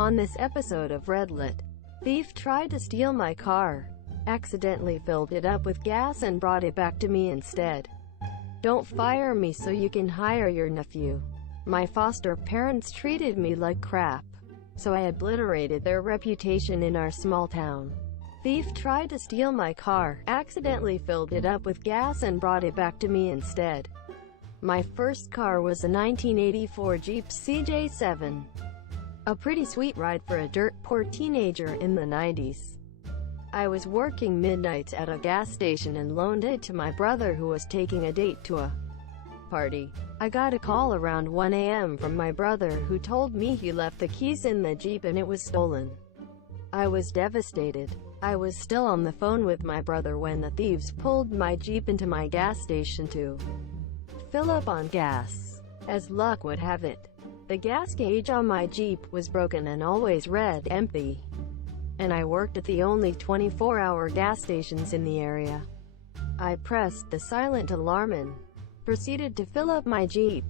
On this episode of Redlit, thief tried to steal my car, accidentally filled it up with gas and brought it back to me instead. Don't fire me so you can hire your nephew. My foster parents treated me like crap, so I obliterated their reputation in our small town. Thief tried to steal my car, accidentally filled it up with gas and brought it back to me instead. My first car was a 1984 Jeep CJ7. A pretty sweet ride for a dirt-poor teenager in the 90s. I was working midnights at a gas station and loaned it to my brother who was taking a date to a party. I got a call around 1 a.m. from my brother who told me he left the keys in the Jeep and it was stolen. I was devastated. I was still on the phone with my brother when the thieves pulled my Jeep into my gas station to fill up on gas. As luck would have it, the gas gauge on my Jeep was broken and always read empty, and I worked at the only 24-hour gas stations in the area. I pressed the silent alarm and proceeded to fill up my Jeep.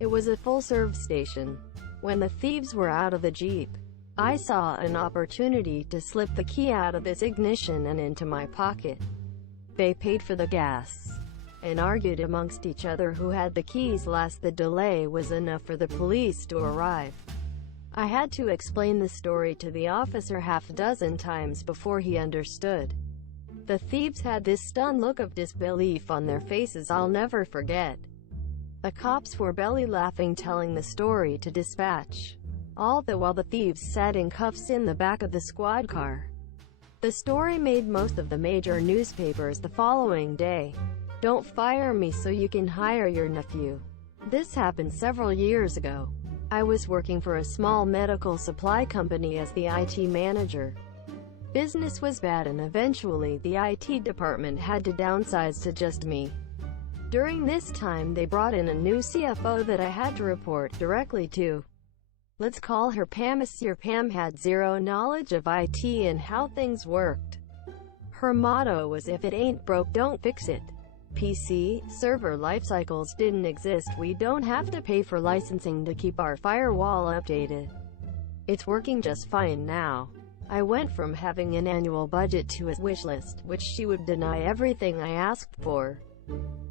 It was a full-serve station. When the thieves were out of the Jeep, I saw an opportunity to slip the key out of its ignition and into my pocket. They paid for the gas and argued amongst each other who had the keys last. The delay was enough for the police to arrive. I had to explain the story to the officer half a dozen times before he understood. The thieves had this stunned look of disbelief on their faces I'll never forget. The cops were belly laughing, telling the story to dispatch, all the while the thieves sat in cuffs in the back of the squad car. The story made most of the major newspapers the following day. Don't fire me so you can hire your nephew. This happened several years ago. I was working for a small medical supply company as the IT manager. Business was bad and eventually the IT department had to downsize to just me. During this time they brought in a new CFO that I had to report directly to. Let's call her Pam. Monsieur Pam had zero knowledge of IT and how things worked. Her motto was, if it ain't broke, don't fix it. PC, server lifecycles didn't exist. We don't have to pay for licensing to keep our firewall updated. It's working just fine now. I went from having an annual budget to a wish list, which she would deny everything I asked for.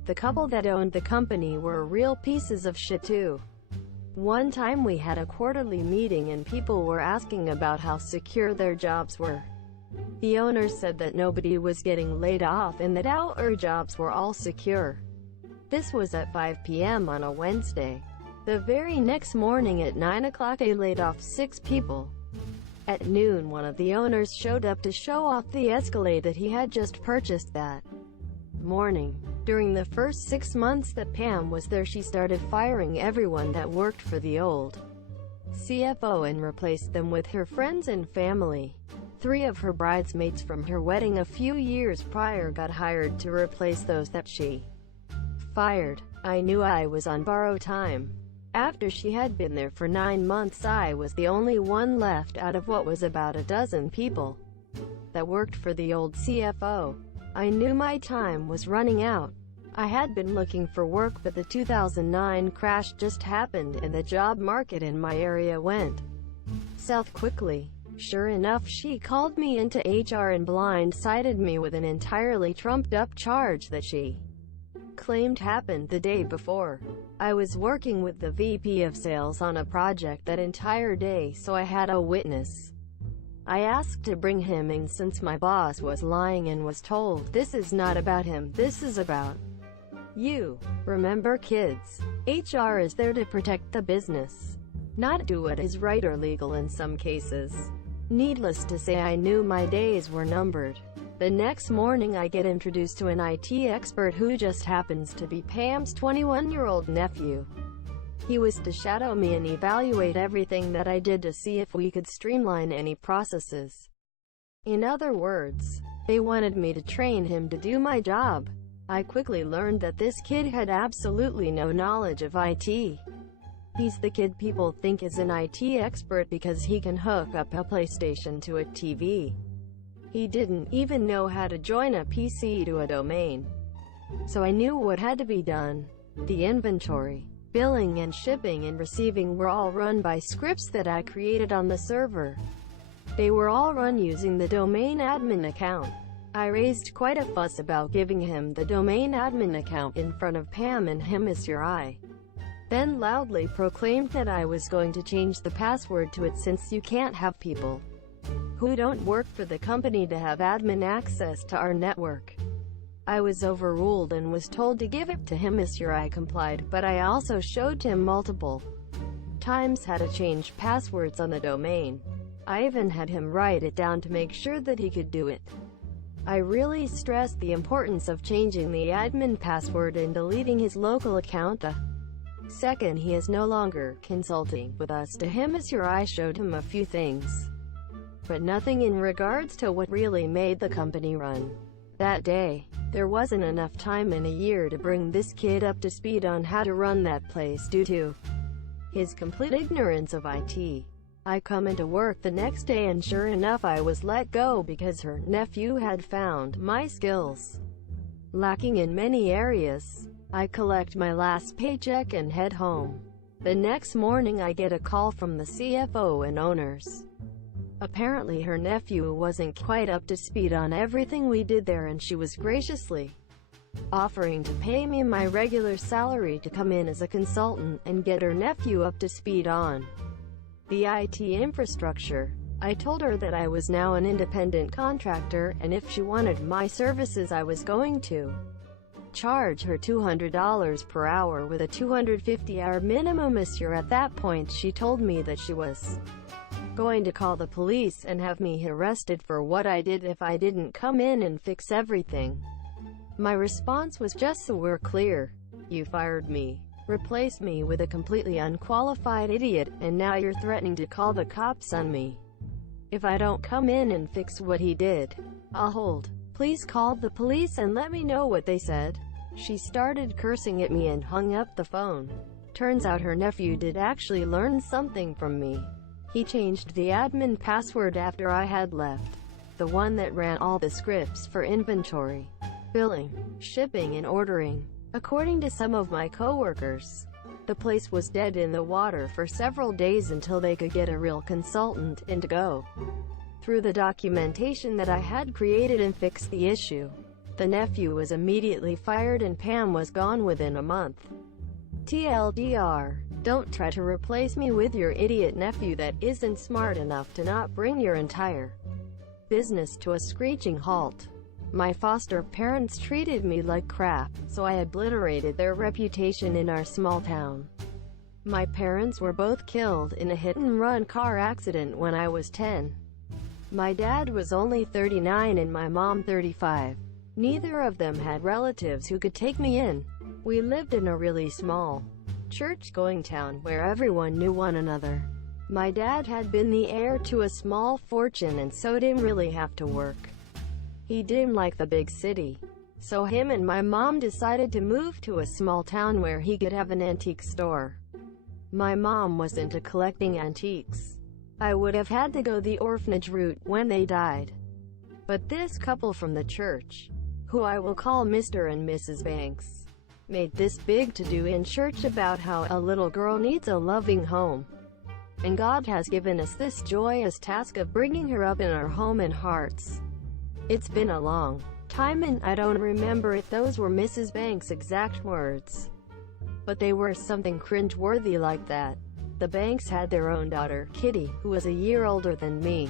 The couple that owned the company were real pieces of shit too. One time we had a quarterly meeting and people were asking about how secure their jobs were. The owners said that nobody was getting laid off and that our jobs were all secure. This was at 5 p.m. on a Wednesday. The very next morning at 9 o'clock they laid off 6 people. At noon one of the owners showed up to show off the Escalade that he had just purchased that morning. During the first 6 months that Pam was there, she started firing everyone that worked for the old CFO and replaced them with her friends and family. 3 of her bridesmaids from her wedding a few years prior got hired to replace those that she fired. I knew I was on borrowed time. After she had been there for 9 months, I was the only one left out of what was about a dozen people that worked for the old CFO. I knew my time was running out. I had been looking for work, but the 2009 crash just happened and the job market in my area went south quickly. Sure enough, she called me into HR and blindsided me with an entirely trumped-up charge that she claimed happened the day before. I was working with the VP of sales on a project that entire day, so I had a witness. I asked to bring him in since my boss was lying and was told, "This is not about him, this is about you." Remember, kids, HR is there to protect the business, not do what is right or legal in some cases. Needless to say, I knew my days were numbered. The next morning I get introduced to an IT expert who just happens to be Pam's 21-year-old nephew. He was to shadow me and evaluate everything that I did to see if we could streamline any processes. In other words, they wanted me to train him to do my job. I quickly learned that this kid had absolutely no knowledge of IT. He's the kid people think is an IT expert because he can hook up a PlayStation to a TV. He didn't even know how to join a PC to a domain. So I knew what had to be done. The inventory, Billing and shipping and receiving were all run by scripts that I created on the server. They were all run using the domain admin account. I raised quite a fuss about giving him the domain admin account in front of Pam and him as your eye. Then loudly proclaimed that I was going to change the password to it since you can't have people who don't work for the company to have admin access to our network. I was overruled and was told to give it to him as your eye complied, but I also showed him multiple times how to change passwords on the domain. I even had him write it down to make sure that he could do it. I really stressed the importance of changing the admin password and deleting his local account the second he is no longer consulting with us. To him as your eye showed him a few things, but nothing in regards to what really made the company run. That day, there wasn't enough time in a year to bring this kid up to speed on how to run that place due to his complete ignorance of IT. I come into work the next day and sure enough I was let go because her nephew had found my skills lacking in many areas. I collect my last paycheck and head home. The next morning I get a call from the CFO and owners. Apparently her nephew wasn't quite up to speed on everything we did there, and she was graciously offering to pay me my regular salary to come in as a consultant and get her nephew up to speed on the IT infrastructure. I told her that I was now an independent contractor, and if she wanted my services I was going to charge her $200 per hour with a 250-hour minimum. Monsieur, at that point she told me that she was going to call the police and have me arrested for what I did if I didn't come in and fix everything. My response was, just so we're clear, you fired me, replaced me with a completely unqualified idiot, and now you're threatening to call the cops on me if I don't come in and fix what he did. I'll hold. Please call the police and let me know what they said. She started cursing at me and hung up the phone. Turns out her nephew did actually learn something from me. He changed the admin password after I had left, the one that ran all the scripts for inventory, billing, shipping and ordering. According to some of my coworkers, the place was dead in the water for several days until they could get a real consultant in to go through the documentation that I had created and fix the issue. The nephew was immediately fired and Pam was gone within a month. TLDR, don't try to replace me with your idiot nephew that isn't smart enough to not bring your entire business to a screeching halt. My foster parents treated me like crap, so I obliterated their reputation in our small town. My parents were both killed in a hit-and-run car accident when I was 10. My dad was only 39 and my mom 35. Neither of them had relatives who could take me in. We lived in a really small, church-going town where everyone knew one another. My dad had been the heir to a small fortune and so didn't really have to work. He didn't like the big city, so him and my mom decided to move to a small town where he could have an antique store. My mom was into collecting antiques. I would have had to go the orphanage route when they died. But this couple from the church, who I will call Mr. and Mrs. Banks, made this big to-do in church about how a little girl needs a loving home. And God has given us this joyous task of bringing her up in our home and hearts. It's been a long time and I don't remember if those were Mrs. Banks' exact words, but they were something cringe-worthy like that. The Banks had their own daughter, Kitty, who was a year older than me.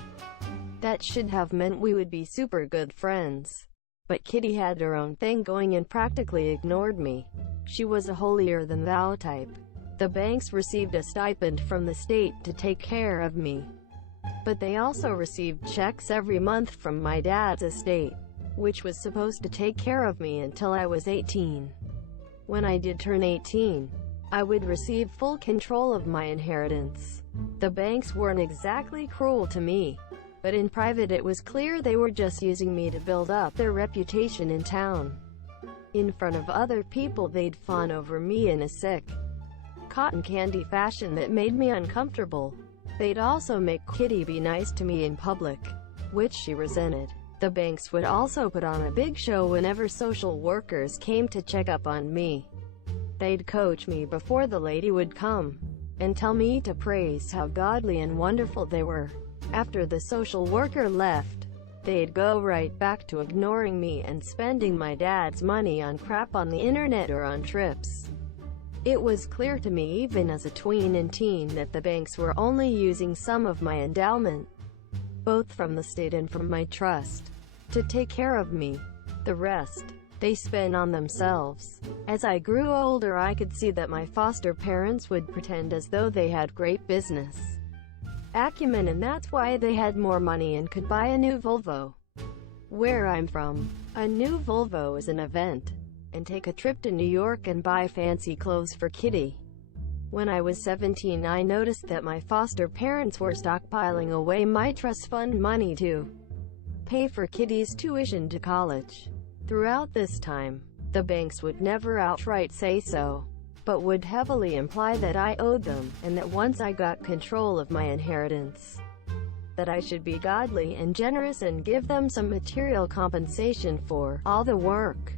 That should have meant we would be super good friends. But Kitty had her own thing going and practically ignored me. She was a holier-than-thou type. The Banks received a stipend from the state to take care of me, but they also received checks every month from my dad's estate, which was supposed to take care of me until I was 18. When I did turn 18, I would receive full control of my inheritance. The Banks weren't exactly cruel to me, but in private it was clear they were just using me to build up their reputation in town. In front of other people they'd fawn over me in a sick, cotton candy fashion that made me uncomfortable. They'd also make Kitty be nice to me in public, which she resented. The Banks would also put on a big show whenever social workers came to check up on me. They'd coach me before the lady would come, and tell me to praise how godly and wonderful they were. After the social worker left, they'd go right back to ignoring me and spending my dad's money on crap on the internet or on trips. It was clear to me even as a tween and teen that the banks were only using some of my endowment, both from the state and from my trust, to take care of me. The rest, they spent on themselves. As I grew older, I could see that my foster parents would pretend as though they had great business acumen, and that's why they had more money and could buy a new Volvo. Where I'm from, a new Volvo is an event, and take a trip to New York and buy fancy clothes for Kitty. When I was 17, I noticed that my foster parents were stockpiling away my trust fund money to pay for Kitty's tuition to college. Throughout this time, the banks would never outright say so, but would heavily imply that I owed them, and that once I got control of my inheritance, that I should be godly and generous and give them some material compensation for all the work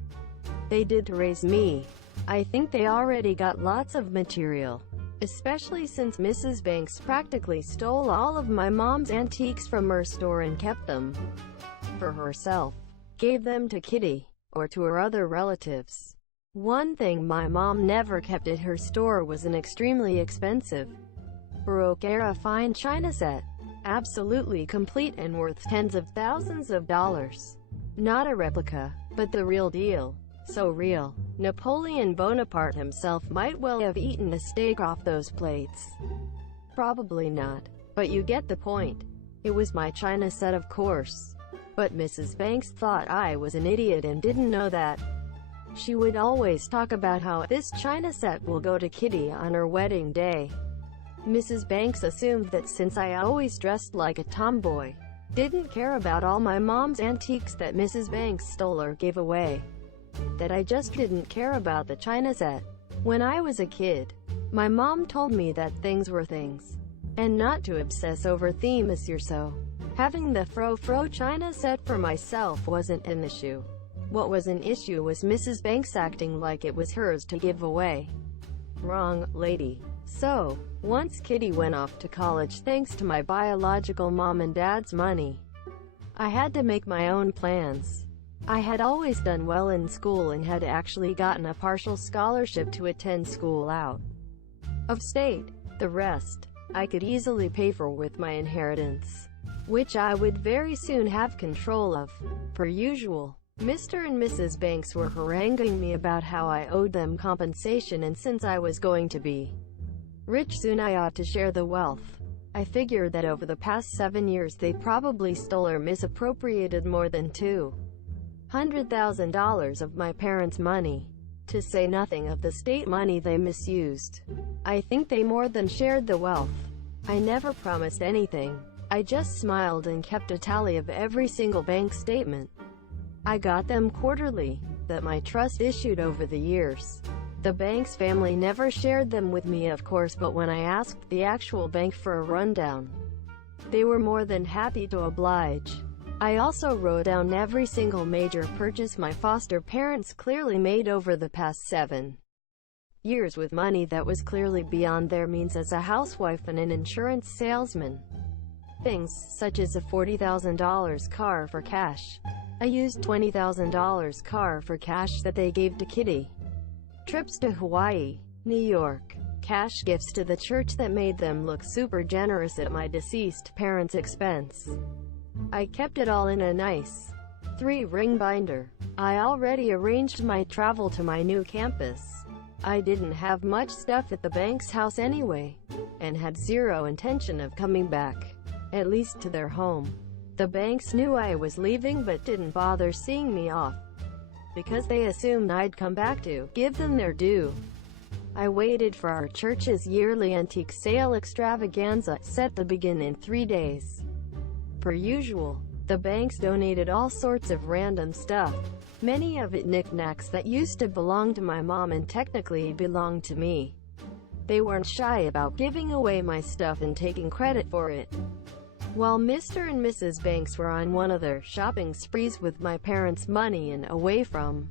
they did to raise me. I think they already got lots of material, especially since Mrs. Banks practically stole all of my mom's antiques from her store and kept them for herself, gave them to Kitty, or to her other relatives. One thing my mom never kept at her store was an extremely expensive Baroque-era fine china set, absolutely complete and worth tens of thousands of dollars. Not a replica, but the real deal. So real, Napoleon Bonaparte himself might well have eaten a steak off those plates. Probably not, but you get the point. It was my china set, of course. But Mrs. Banks thought I was an idiot and didn't know that. She would always talk about how this china set will go to Kitty on her wedding day. Mrs. Banks assumed that since I always dressed like a tomboy, didn't care about all my mom's antiques that Mrs. Banks stole or gave away, that I just didn't care about the china set. When I was a kid, my mom told me that things were things, and not to obsess over themes or so. Having the fro china set for myself wasn't an issue. What was an issue was Mrs. Banks acting like it was hers to give away. Wrong, lady. So, once Kitty went off to college thanks to my biological mom and dad's money, I had to make my own plans. I had always done well in school and had actually gotten a partial scholarship to attend school out of state. The rest, I could easily pay for with my inheritance, which I would very soon have control of. Per usual, Mr. and Mrs. Banks were haranguing me about how I owed them compensation, and since I was going to be rich soon, I ought to share the wealth. I figured that over the past 7 years they probably stole or misappropriated more than $200,000 of my parents' money, to say nothing of the state money they misused. I think they more than shared the wealth. I never promised anything. I just smiled and kept a tally of every single bank statement I got them quarterly, that my trust issued over the years. The Banks family never shared them with me, of course, but when I asked the actual bank for a rundown, they were more than happy to oblige. I also wrote down every single major purchase my foster parents clearly made over the past 7 years with money that was clearly beyond their means as a housewife and an insurance salesman. Things such as a $40,000 car for cash, a used $20,000 car for cash that they gave to Kitty, trips to Hawaii, New York, cash gifts to the church that made them look super generous at my deceased parents' expense. I kept it all in a nice 3-ring binder. I already arranged my travel to my new campus. I didn't have much stuff at the Banks' house anyway, and had zero intention of coming back, at least to their home. The Banks knew I was leaving but didn't bother seeing me off, because they assumed I'd come back to give them their due. I waited for our church's yearly antique sale extravaganza, set to begin in 3 days. Per usual, the Banks donated all sorts of random stuff, many of it knickknacks that used to belong to my mom and technically belonged to me. They weren't shy about giving away my stuff and taking credit for it. While Mr. and Mrs. Banks were on one of their shopping sprees with my parents' money and away from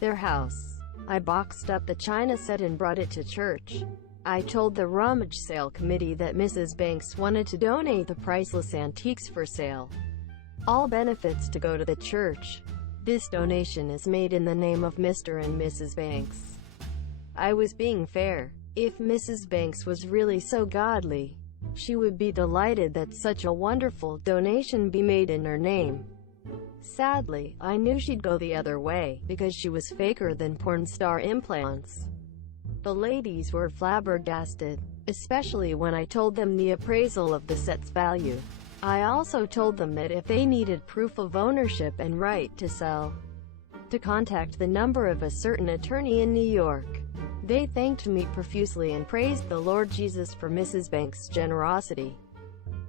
their house, I boxed up the china set and brought it to church. I told the rummage sale committee that Mrs. Banks wanted to donate the priceless antiques for sale. All benefits to go to the church. This donation is made in the name of Mr. and Mrs. Banks. I was being fair. If Mrs. Banks was really so godly, she would be delighted that such a wonderful donation be made in her name. Sadly, I knew she'd go the other way, because she was faker than porn star implants. The ladies were flabbergasted, especially when I told them the appraisal of the set's value. I also told them that if they needed proof of ownership and right to sell, to contact the number of a certain attorney in New York. They thanked me profusely and praised the Lord Jesus for Mrs. Banks' generosity.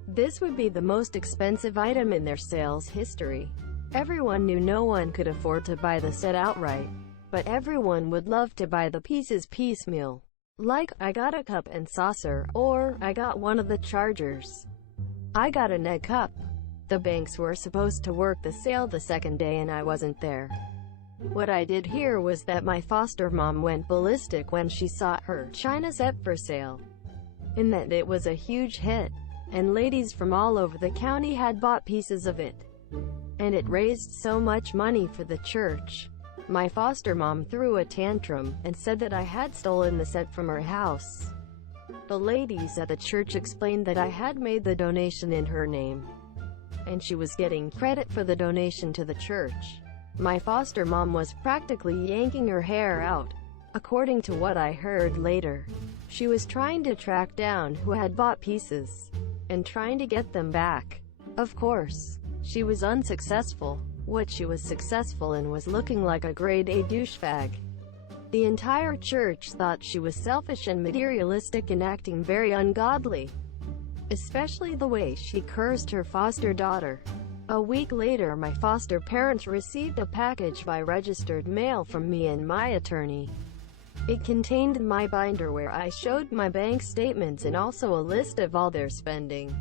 This would be the most expensive item in their sales history. Everyone knew no one could afford to buy the set outright, but everyone would love to buy the pieces piecemeal. Like, I got a cup and saucer, or I got one of the chargers. I got an egg cup. The Banks were supposed to work the sale the second day and I wasn't there. What I did hear was that my foster mom went ballistic when she saw her china set for sale, and that it was a huge hit, and ladies from all over the county had bought pieces of it, and it raised so much money for the church. My foster mom threw a tantrum and said that I had stolen the set from her house. The ladies at the church explained that I had made the donation in her name, and she was getting credit for the donation to the church. My foster mom was practically yanking her hair out. According to what I heard later, she was trying to track down who had bought pieces, and trying to get them back. Of course, she was unsuccessful. What she was successful in was looking like a grade A douchebag. The entire church thought she was selfish and materialistic and acting very ungodly, especially the way she cursed her foster daughter. A week later, my foster parents received a package by registered mail from me and my attorney. It contained my binder where I showed my bank statements and also a list of all their spending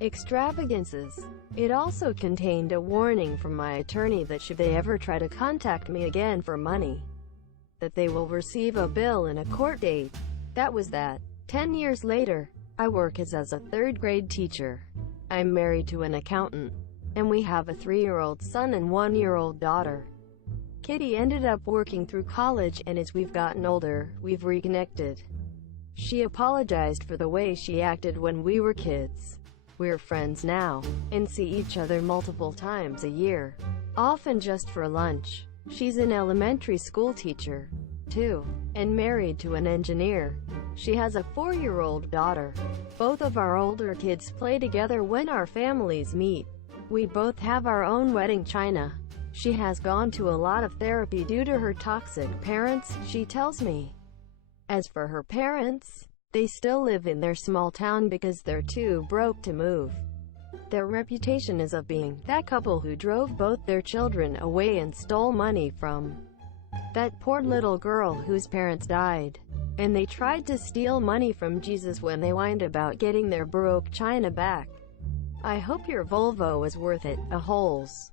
extravagances. It also contained a warning from my attorney that should they ever try to contact me again for money, that they will receive a bill and a court date. That was that. 10 years later, I work as a third-grade teacher. I'm married to an accountant, and we have a 3-year-old son and 1-year-old daughter. Kitty ended up working through college, and as we've gotten older, we've reconnected. She apologized for the way she acted when we were kids. We're friends now, and see each other multiple times a year, often just for lunch. She's an elementary school teacher, too, and married to an engineer. She has a 4-year-old daughter. Both of our older kids play together when our families meet. We both have our own wedding china. She has gone to a lot of therapy due to her toxic parents, she tells me. As for her parents, they still live in their small town because they're too broke to move. Their reputation is of being that couple who drove both their children away and stole money from that poor little girl whose parents died. And they tried to steal money from Jesus when they whined about getting their broke china back. I hope your Volvo is worth it, a holes.